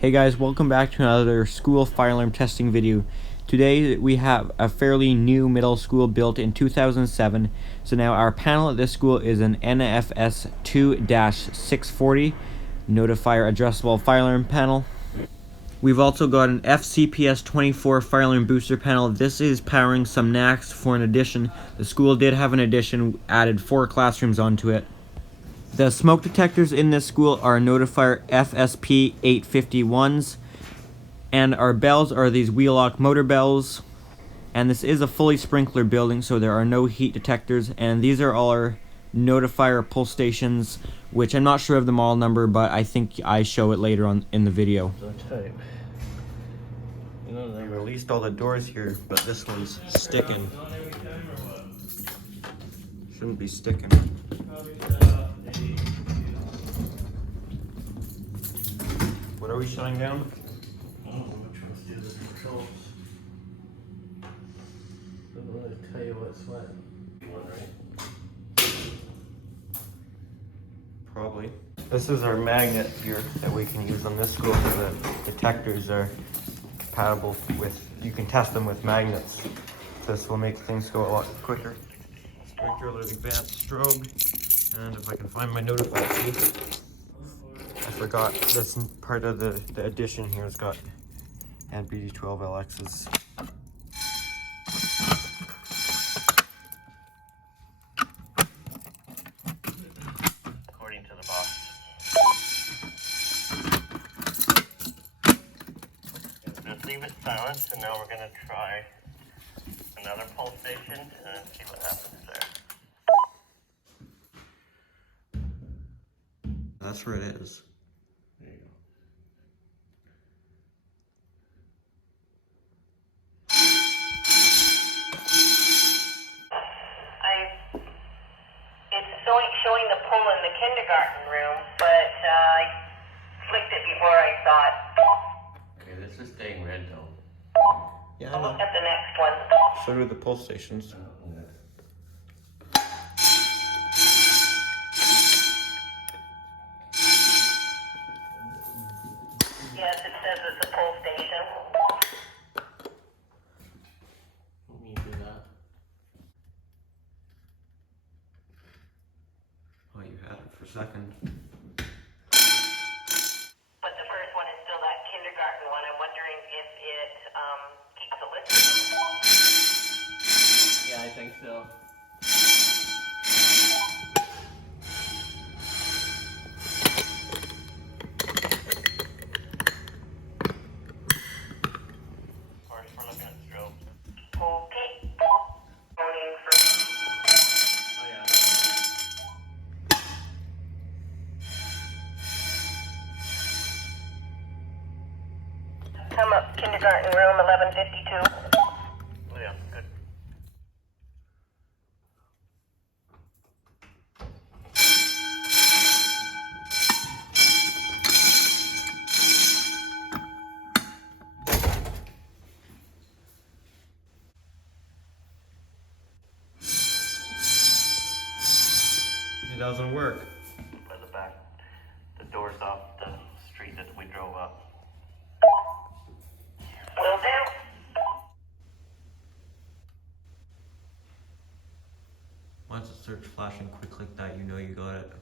Hey guys, welcome back to another school fire alarm testing video. Today we have a fairly new middle school built in 2007. So now our panel at this school is an NFS 2-640 Notifier addressable fire alarm panel. We've also got an FCPS 24 fire alarm booster panel. This is powering some NACs for an addition. The school did have an addition, added 4 classrooms onto it. The smoke detectors in this school are Notifier FSP 851s, and our bells are these wheel lock motor bells. And this is a fully sprinkler building, so there are no heat detectors. And these are all our Notifier pull stations, which I'm not sure of the model number, but I think I show it later on in the video. Type. You know, They released all the doors here, but this one's sticking. Shouldn't be sticking. What are we shutting down? I don't know which ones do the controls. I'm going to tell you what's what. One, right? Probably. This is our magnet here that we can use on this school, so the detectors are compatible with, you can test them with magnets. This will make things go a lot quicker. Sprinkler advanced strobe, and if I can find my notify key. I forgot this part of the addition here has got NBD12LXs. According to the box. Just leave it silent, and now we're going to try another pulse station and see what happens there. That's where it is. There you go. It's showing the pull in the kindergarten room, but I flicked it before I saw it. Okay, this is staying red though. Yeah, I I'll know. look at the next one. So do the pulse stations. Yes, it says it's a pull station. Let me do that. Oh, you had it for a second. But the first one is still that kindergarten one. I'm wondering if it keeps a list. Yeah, I think so. First, we're looking at strobe. Okay. Voting for Oh yeah. come up kindergarten room 1152. Oh yeah, good. It doesn't work. By the back, the doors off the street that we drove up. Will do. Once it starts flashing quick like that, you know you got it.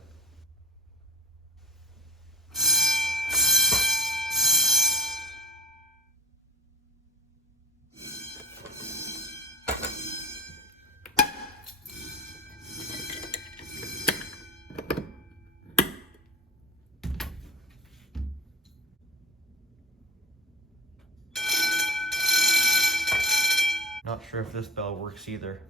Not sure if this bell works either.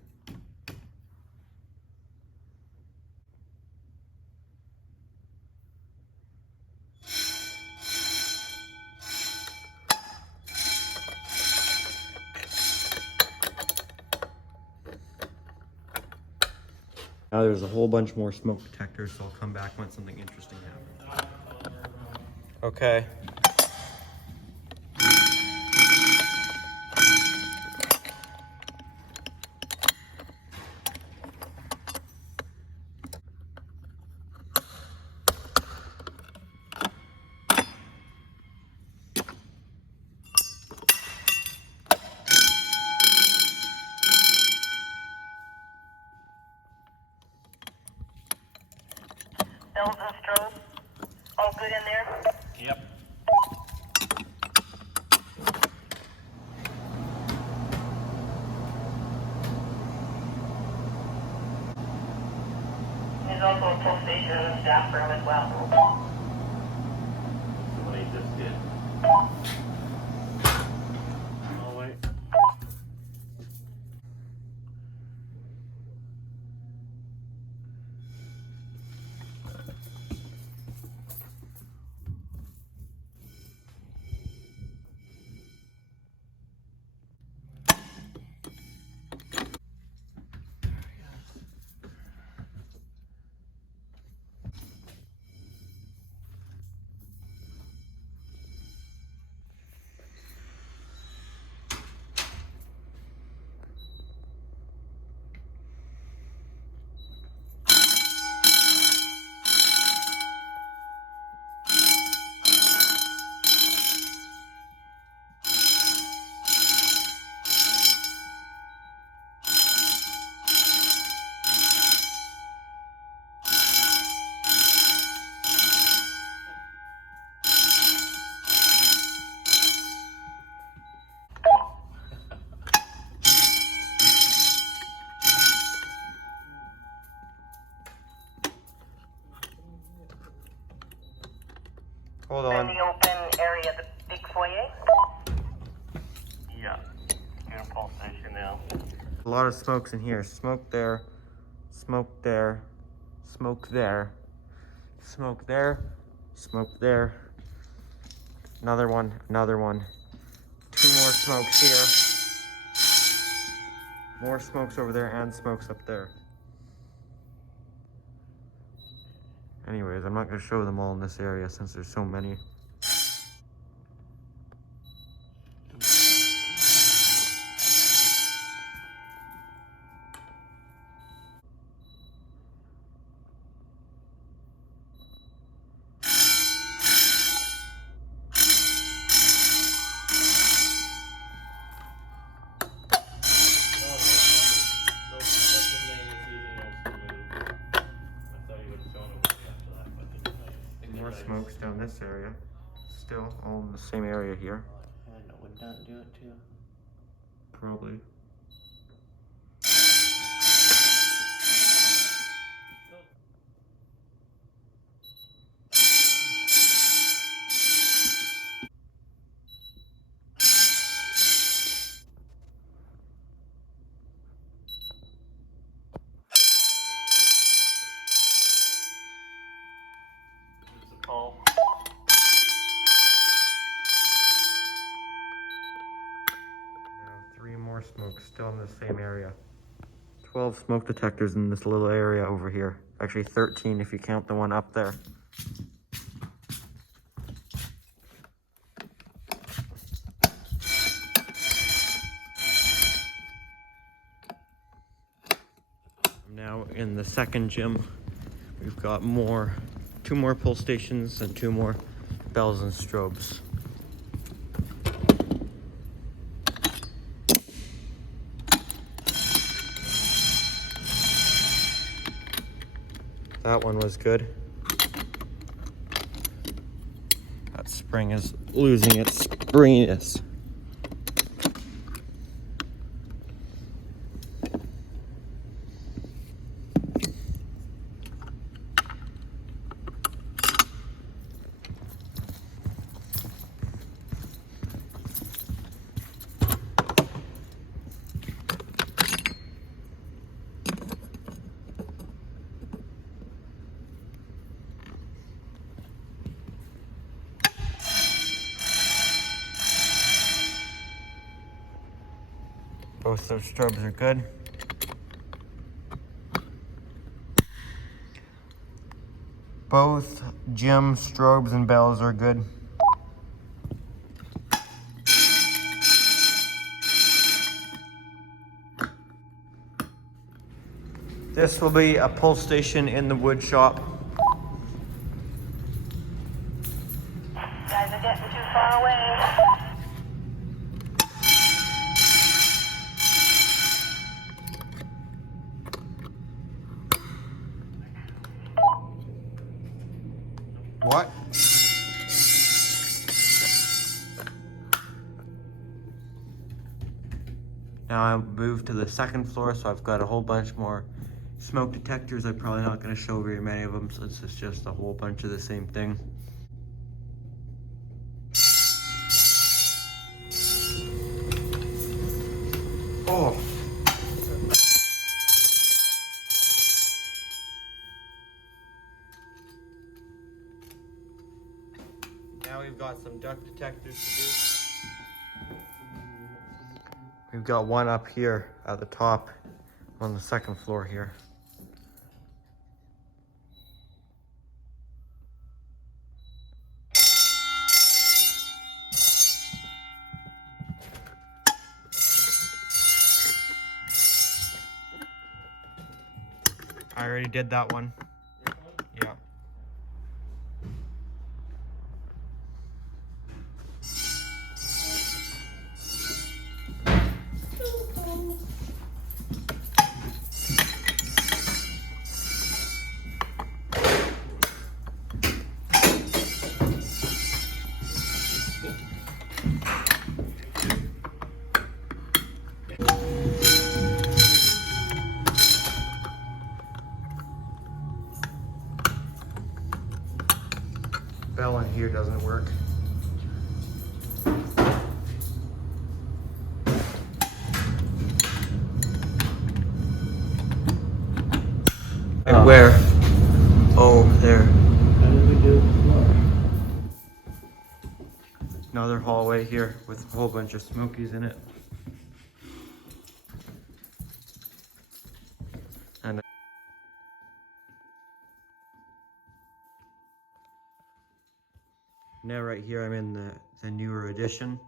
Now there's a whole bunch more smoke detectors, so I'll come back when something interesting happens. Okay. bells and strobes, all good in there? Yep. There's also a pull station in the staff room as well. What he just did. Oh, wait. Hold In on. the open area, the big foyer. Yeah. Get a pulse station now. A lot of smokes in here. Smoke there, smoke there, smoke there, smoke there, smoke there. Another one, another one. 2 more smokes here. More smokes over there and smokes up there. Anyways, I'm not going to show them all in this area since there's so many. More smokes down this area. Still all in the same area here. And would not do it too. Probably. It's a call. Now 3 more smokes still in the same area. 12 smoke detectors in this little area over here. Actually 13 if you count the one up there. I'm now in the second gym. We've got 2 more pull stations and 2 more bells and strobes. That one was good. That spring is losing its springiness. Both those strobes are good. Both gym strobes and bells are good. This will be a pull station in the wood shop. Guys are getting too far away. What? Now I moved to the second floor, so I've got a whole bunch more smoke detectors. I'm probably not going to show very many of them, since it's just a whole bunch of the same thing. Oh! Now we've got some duct detectors to do. We've got one up here at the top on the second floor here. I already did that one. Yeah. Bell in here doesn't work. Where? Oh, there. How did we do it before? Another hallway here with a whole bunch of smokies in it. And now right here I'm in the newer edition.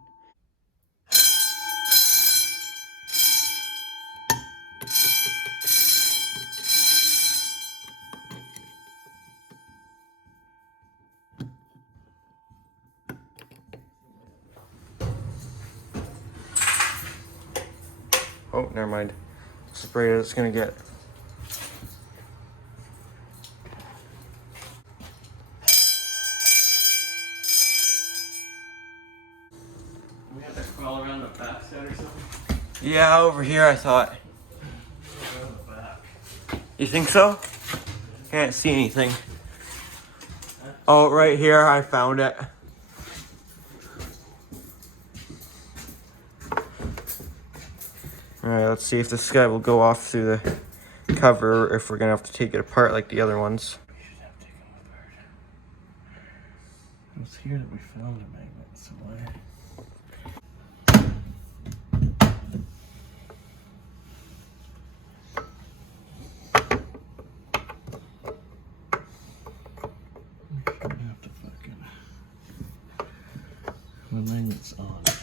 Oh, never mind. Spray it's gonna get. We have to crawl around the backside or something? Yeah, over here I thought. Around the back. You think so? Can't see anything. Oh, right here I found it. Alright, let's see if this guy will go off through the cover, or if we're gonna have to take it apart like the other ones. We should have to take them apart. It was here that we found the magnet, so why? We should have to fucking. The magnet's on there.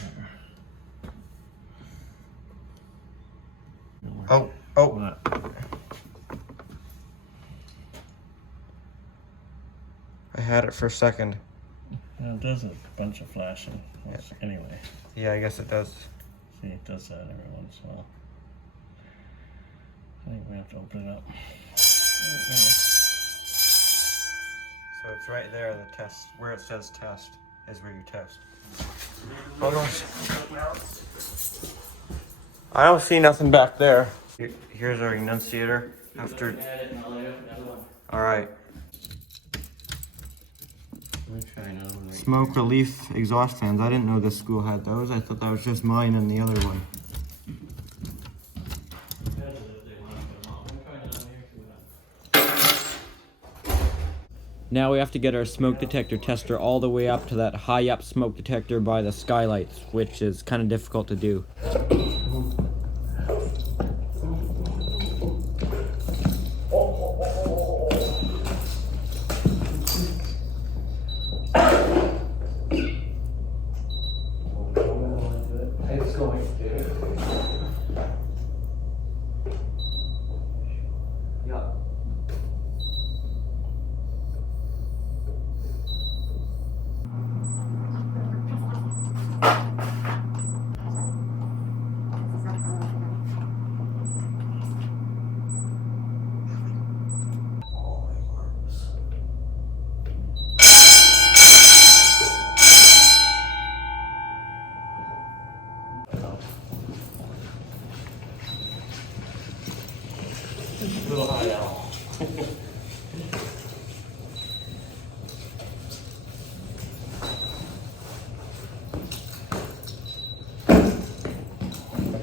Oh. What? I had it for a second. It does a bunch of flashing. Anyway, Yeah, I guess it does. see, it does that every once in a while. I think we have to open it up. So it's right there, the test, where it says test is where you test. Hold on. I don't see nothing back there. Here's our enunciator after. Alright. Smoke relief exhaust fans. I didn't know this school had those. I thought that was just mine and the other one. Now we have to get our smoke detector tester all the way up to that high up smoke detector by the skylights, which is kind of difficult to do. It's going to. Yeah.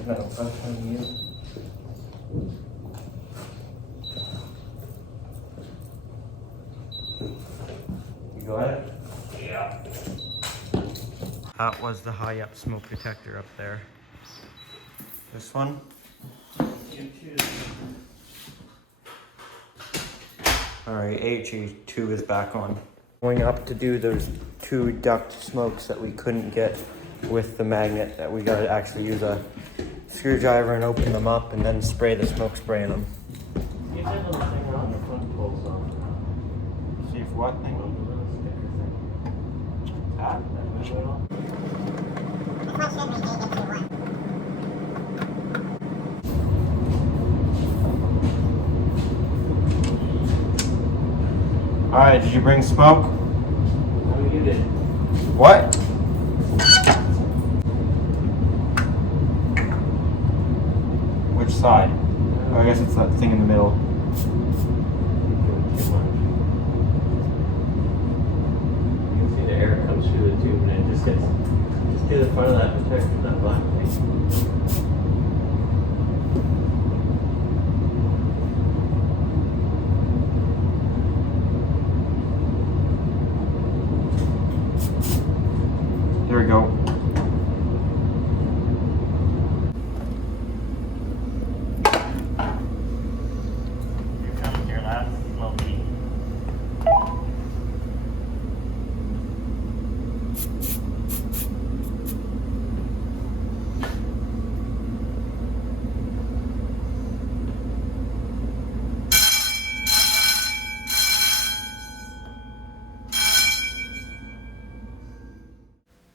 another brush on you. You got it? Yeah. That was the high up smoke detector up there. This one? You choose. Alright, HE2 is back on. Going up to do those 2 duct smokes that we couldn't get with the magnet, that we gotta actually use a screwdriver and open them up and then spray the smoke spray in them. You that little thing on the front pulls off. See if what thing? The little sticker thing. Ah. That little. Alright, did you bring smoke? No, you did. What? Which side? Oh, I guess it's that thing in the middle. Too much. You can see the air comes through the tube and it just gets. Just do the front of that protector, that black piece. There we go. Here comes your last smoky.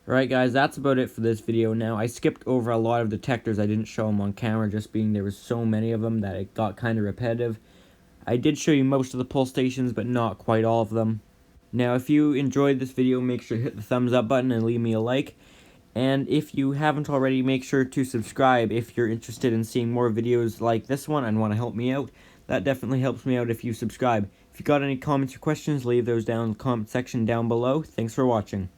Alright guys, that's about it for this video now. I skipped over a lot of detectors. I didn't show them on camera, just being there was so many of them that it got kind of repetitive. I did show you most of the pull stations, but not quite all of them. Now, if you enjoyed this video, make sure to hit the thumbs up button and leave me a like. And if you haven't already, make sure to subscribe if you're interested in seeing more videos like this one and want to help me out. That definitely helps me out if you subscribe. If you got any comments or questions, leave those down in the comment section down below. Thanks for watching.